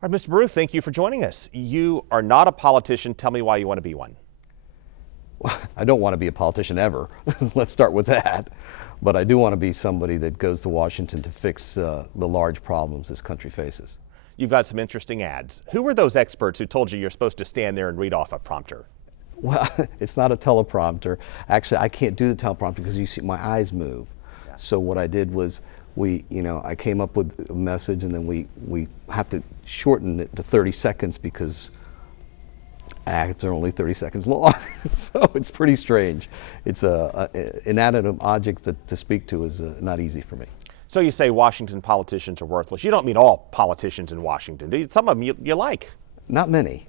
All right, Mr. Beruff, thank you for joining us. You are not a politician. Tell me why you want to be one. Well, I don't want to be a politician ever. Let's start with that. But I do want to be somebody that goes to Washington to fix the large problems this country faces. You've got some interesting ads. Who were those experts who told you you're supposed to stand there and read off a prompter? Well, it's not a teleprompter. Actually, I can't do the teleprompter because you see my eyes move. Yeah. So what I did was I came up with a message, and then we have to shorten it to 30 seconds because ads are only 30 seconds long. So it's pretty strange. It's an inanimate object to speak to is not easy for me. So you say Washington politicians are worthless. You don't mean all politicians in Washington. Some of them you like. Not many.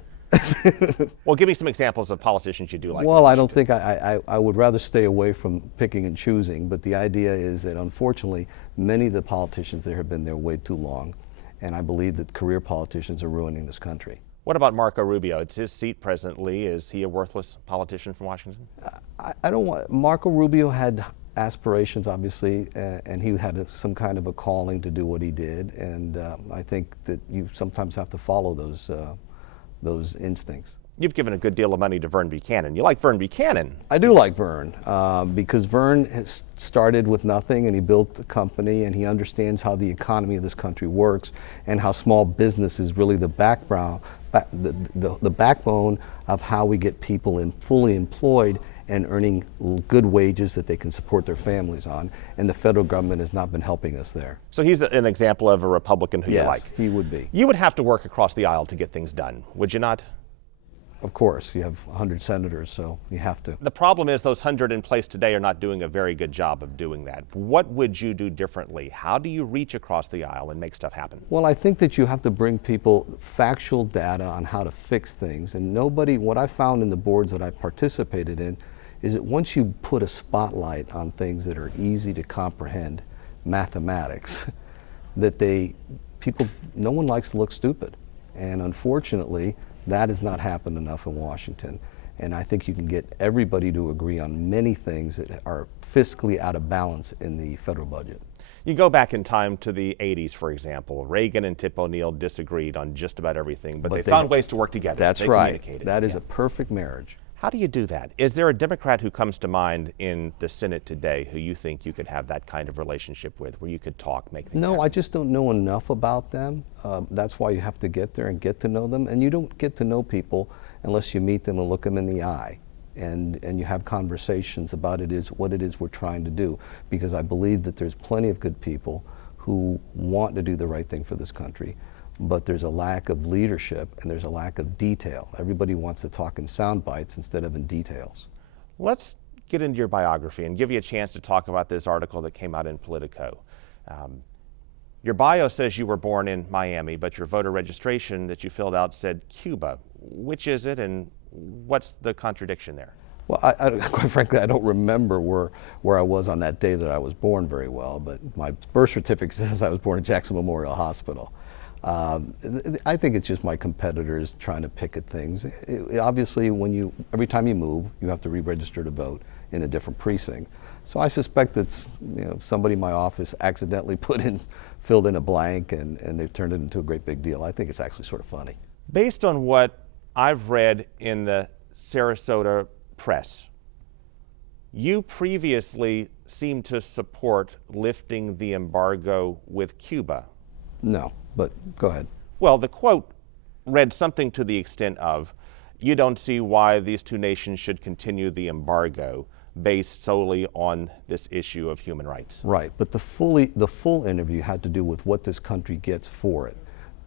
Well, give me some examples of politicians you do like. Well, I don't think I would rather stay away from picking and choosing, but the idea is that unfortunately many of the politicians there have been there way too long, and I believe that career politicians are ruining this country. What about Marco Rubio? It's his seat presently. Is he a worthless politician from Washington? I don't want. Marco Rubio had aspirations, obviously, and he had some kind of a calling to do what he did, and I think that you sometimes have to follow those instincts. You've given a good deal of money to Vern Buchanan. You like Vern Buchanan? I do like Vern because Vern has started with nothing, and he built the company, and he understands how the economy of this country works and how small business is really the backbone of how we get people fully employed and earning good wages that they can support their families on, and the federal government has not been helping us there. So he's an example of a Republican who yes, you like? Yes, he would be. You would have to work across the aisle to get things done, would you not? Of course, you have 100 senators, so you have to. The problem is those 100 in place today are not doing a very good job of doing that. What would you do differently? How do you reach across the aisle and make stuff happen? Well, I think that you have to bring people factual data on how to fix things, and what I found in the boards that I participated in is that once you put a spotlight on things that are easy to comprehend, mathematics, that no one likes to look stupid. And unfortunately, that has not happened enough in Washington. And I think you can get everybody to agree on many things that are fiscally out of balance in the federal budget. You go back in time to the 80s, for example. Reagan and Tip O'Neill disagreed on just about everything, but they found ways to work together. That's right. That is a perfect marriage. How do you do that? Is there a Democrat who comes to mind in the Senate today who you think you could have that kind of relationship with, where you could talk, make things happen? I just don't know enough about them. That's why you have to get there and get to know them. And you don't get to know people unless you meet them and look them in the eye. And you have conversations about what it is we're trying to do. Because I believe that there's plenty of good people who want to do the right thing for this country. But there's a lack of leadership and there's a lack of detail. Everybody wants to talk in sound bites instead of in details. Let's get into your biography and give you a chance to talk about this article that came out in Politico. Your bio says you were born in Miami, but your voter registration that you filled out said Cuba. Which is it, and what's the contradiction there? Well, quite frankly, I don't remember where I was on that day that I was born very well, but my birth certificate says I was born at Jackson Memorial Hospital. I think it's just my competitors trying to pick at things. Obviously, every time you move, you have to re-register to vote in a different precinct. So I suspect that somebody in my office accidentally filled in a blank, and they've turned it into a great big deal. I think it's actually sort of funny. Based on what I've read in the Sarasota press, you previously seemed to support lifting the embargo with Cuba. No, but go ahead. Well, the quote read something to the extent of, you don't see why these two nations should continue the embargo based solely on this issue of human rights. Right, but the full interview had to do with what this country gets for it.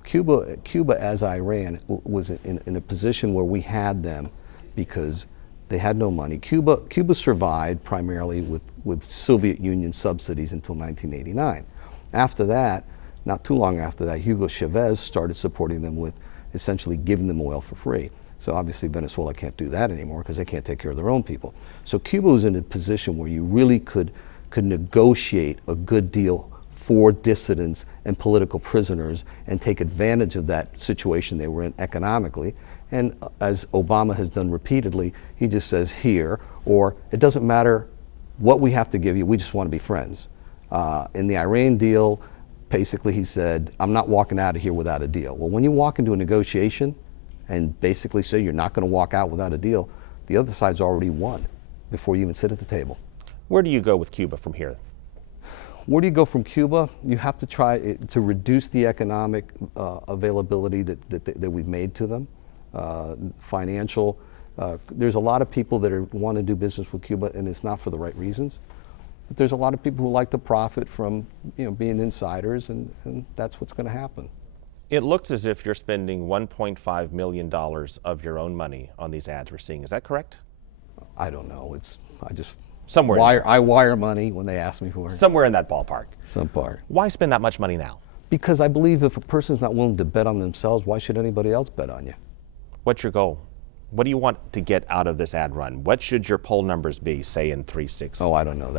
Cuba as Iran was in a position where we had them because they had no money. Cuba survived primarily with Soviet Union subsidies until 1989. After that, not too long after that, Hugo Chavez started supporting them with essentially giving them oil for free. So obviously Venezuela can't do that anymore because they can't take care of their own people. So Cuba was in a position where you really could negotiate a good deal for dissidents and political prisoners and take advantage of that situation they were in economically. And as Obama has done repeatedly, he just says here, or it doesn't matter what we have to give you, we just want to be friends. In the Iran deal, Basically, he said, I'm not walking out of here without a deal. Well, when you walk into a negotiation and basically say you're not going to walk out without a deal, the other side's already won before you even sit at the table. Where do you go with Cuba from here? Where do you go from Cuba? You have to try to reduce the economic availability that we've made to them. Financial, there's a lot of people that want to do business with Cuba, and it's not for the right reasons. But there's a lot of people who like to profit from being insiders, and that's what's going to happen. It looks as if you're spending $1.5 million of your own money on these ads we're seeing. Is that correct? I don't know. I just somewhere I wire money when they ask me for it. Somewhere in that ballpark. Some part. Why spend that much money now? Because I believe if a person's not willing to bet on themselves, why should anybody else bet on you? What's your goal? What do you want to get out of this ad run? What should your poll numbers be, say in 3, 6? Oh, I don't know.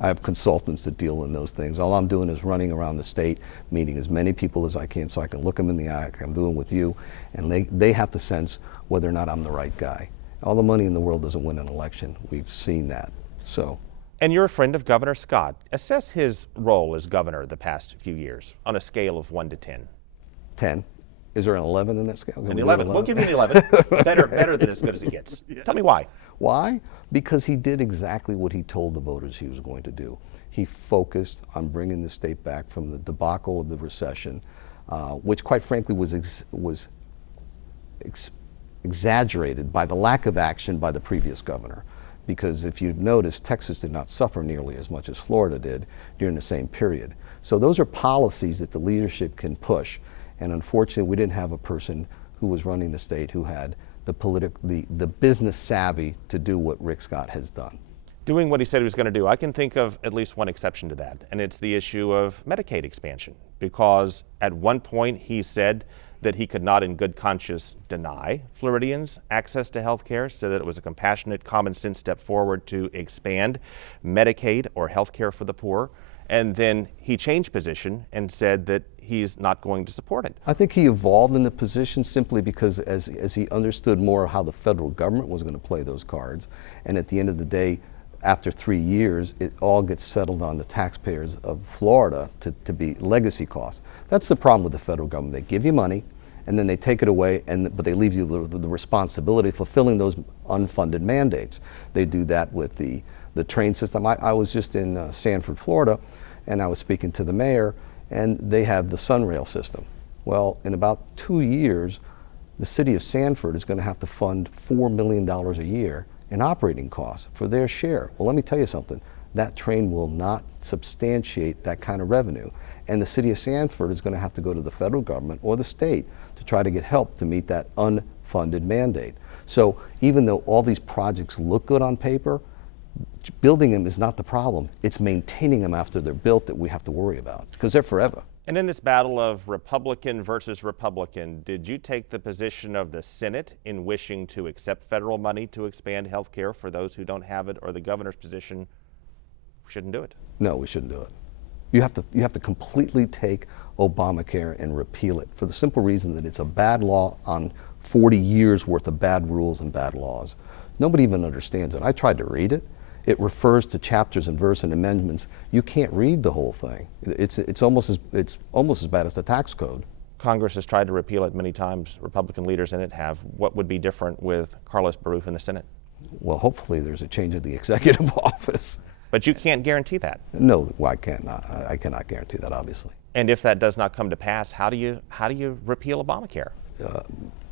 I have consultants that deal in those things. All I'm doing is running around the state, meeting as many people as I can so I can look them in the eye, like I'm doing with you, and they have to sense whether or not I'm the right guy. All the money in the world doesn't win an election. We've seen that. So. And you're a friend of Governor Scott. Assess his role as governor the past few years on a scale of 1 to 10. 10. Is there an 11 in that scale? An 11. We'll give you an 11. better than as good as it gets. Yes. Tell me why. Why? Because he did exactly what he told the voters he was going to do. He focused on bringing the state back from the debacle of the recession, which quite frankly was exaggerated by the lack of action by the previous governor. Because if you've noticed, Texas did not suffer nearly as much as Florida did during the same period. So those are policies that the leadership can push. And unfortunately, we didn't have a person who was running the state who had the business savvy to do what Rick Scott has done. Doing what he said he was going to do. I can think of at least one exception to that, and it's the issue of Medicaid expansion. Because at one point he said that he could not in good conscience deny Floridians access to health care, so that it was a compassionate, common sense step forward to expand Medicaid or health care for the poor. And then he changed position and said that he's not going to support it. I think he evolved in the position simply because as he understood more of how the federal government was going to play those cards, and at the end of the day, after 3 years, it all gets settled on the taxpayers of Florida to be legacy costs. That's the problem with the federal government. They give you money, and then they take it away, but they leave you the responsibility of fulfilling those unfunded mandates. They do that with the train system. I was just in Sanford, Florida, and I was speaking to the mayor, and they have the Sunrail system. Well, in about 2 years, the city of Sanford is going to have to fund $4 million a year in operating costs for their share. Well, let me tell you something. That train will not substantiate that kind of revenue. And the city of Sanford is going to have to go to the federal government or the state to try to get help to meet that unfunded mandate. So even though all these projects look good on paper, building them is not the problem. It's maintaining them after they're built that we have to worry about, because they're forever. And in this battle of Republican versus Republican, did you take the position of the Senate in wishing to accept federal money to expand health care for those who don't have it, or the governor's position, we shouldn't do it? No, we shouldn't do it. You have to completely take Obamacare and repeal it for the simple reason that it's a bad law on 40 years worth of bad rules and bad laws. Nobody even understands it. I tried to read it. It refers to chapters and verse and amendments. You can't read the whole thing. It's almost as bad as the tax code. Congress has tried to repeal it many times. Republican leaders in it have. What would be different with Carlos Beruff in the Senate? Well, hopefully there's a change in the executive office. But you can't guarantee that. No, well, I cannot guarantee that, obviously. And if that does not come to pass, how do you repeal Obamacare?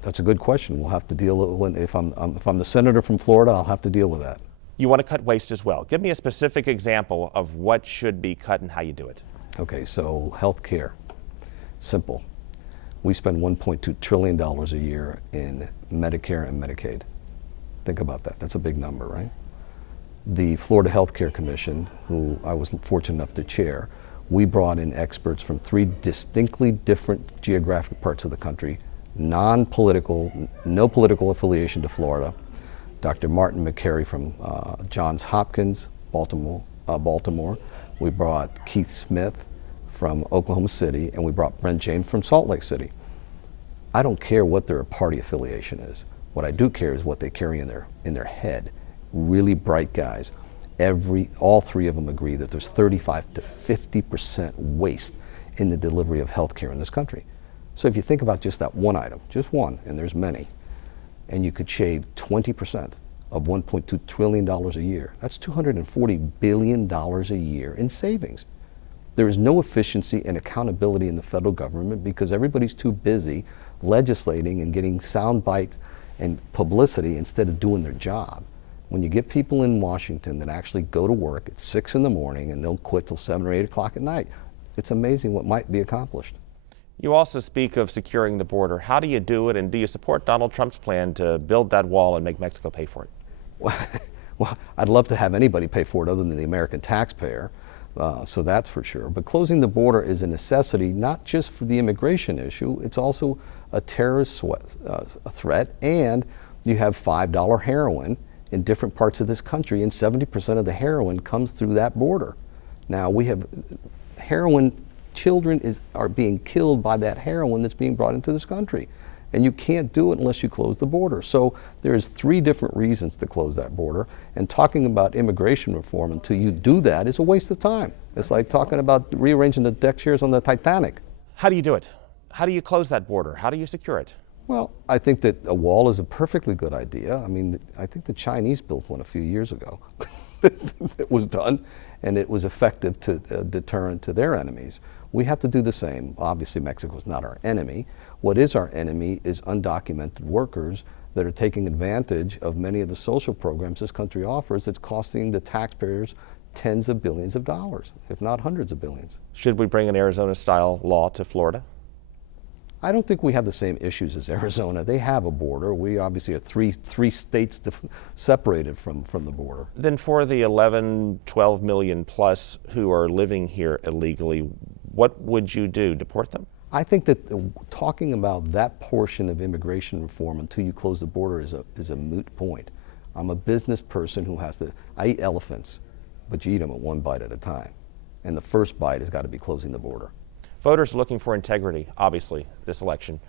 That's a good question. We'll have to deal with if I'm the senator from Florida, I'll have to deal with that. You want to cut waste as well. Give me a specific example of what should be cut and how you do it. Okay, so health care, simple. We spend $1.2 trillion a year in Medicare and Medicaid. Think about that. That's a big number, right? The Florida Health Care Commission, who I was fortunate enough to chair, we brought in experts from 3 distinctly different geographic parts of the country, non-political, no political affiliation to Florida. Dr. Martin McCary from Johns Hopkins, Baltimore. We brought Keith Smith from Oklahoma City, and we brought Brent James from Salt Lake City. I don't care what their party affiliation is. What I do care is what they carry in their head. Really bright guys. all three of them agree that there's 35 to 50% waste in the delivery of health care in this country. So if you think about just that one item, just one, and there's many, and you could shave 20% of $1.2 trillion a year, that's $240 billion a year in savings. There is no efficiency and accountability in the federal government because everybody's too busy legislating and getting soundbite and publicity instead of doing their job. When you get people in Washington that actually go to work at 6 in the morning and don't quit till 7 or 8 o'clock at night, it's amazing what might be accomplished. You also speak of securing the border. How do you do it, and do you support Donald Trump's plan to build that wall and make Mexico pay for it? Well, I'd love to have anybody pay for it other than the American taxpayer, so that's for sure. But closing the border is a necessity, not just for the immigration issue, it's also a terrorist threat, and you have $5 heroin in different parts of this country, and 70% of the heroin comes through that border. Now, we have heroin, children are being killed by that heroin that's being brought into this country. And you can't do it unless you close the border. So there's 3 different reasons to close that border. And talking about immigration reform until you do that is a waste of time. It's like talking about rearranging the deck chairs on the Titanic. How do you do it? How do you close that border? How do you secure it? Well, I think that a wall is a perfectly good idea. I mean, I think the Chinese built one a few years ago. It was done, and it was effective to deterrent to their enemies. We have to do the same. Obviously, Mexico is not our enemy. What is our enemy is undocumented workers that are taking advantage of many of the social programs this country offers that's costing the taxpayers tens of billions of dollars, if not hundreds of billions. Should we bring an Arizona-style law to Florida? I don't think we have the same issues as Arizona. They have a border. We obviously are three states separated from the border. Then for the 11, 12 million plus who are living here illegally, what would you do? Deport them? I think that talking about that portion of immigration reform until you close the border is a moot point. I'm a business person who I eat elephants, but you eat them at one bite at a time. And the first bite has got to be closing the border. Voters are looking for integrity, obviously, this election.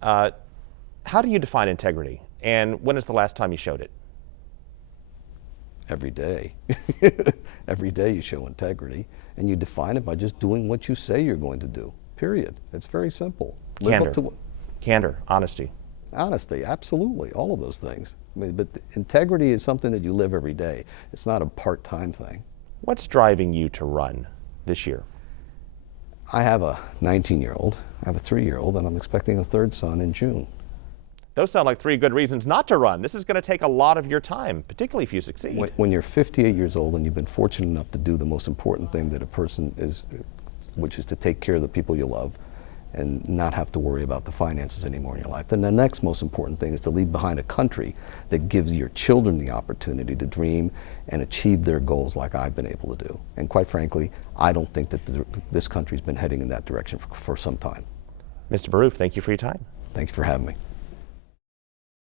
How do you define integrity? And when is the last time you showed it? Every day. Every day you show integrity, and you define it by just doing what you say you're going to do, period. It's very simple. Candor, honesty. Honesty, absolutely, all of those things. I mean, but integrity is something that you live every day. It's not a part-time thing. What's driving you to run this year? I have a 19-year-old, I have a 3-year-old, and I'm expecting a 3rd son in June. Those sound like 3 good reasons not to run. This is going to take a lot of your time, particularly if you succeed. When you're 58 years old and you've been fortunate enough to do the most important thing that a person is, which is to take care of the people you love and not have to worry about the finances anymore in your life, then the next most important thing is to leave behind a country that gives your children the opportunity to dream and achieve their goals like I've been able to do. And quite frankly, I don't think that this country's been heading in that direction for some time. Mr. Beruff, thank you for your time. Thank you for having me.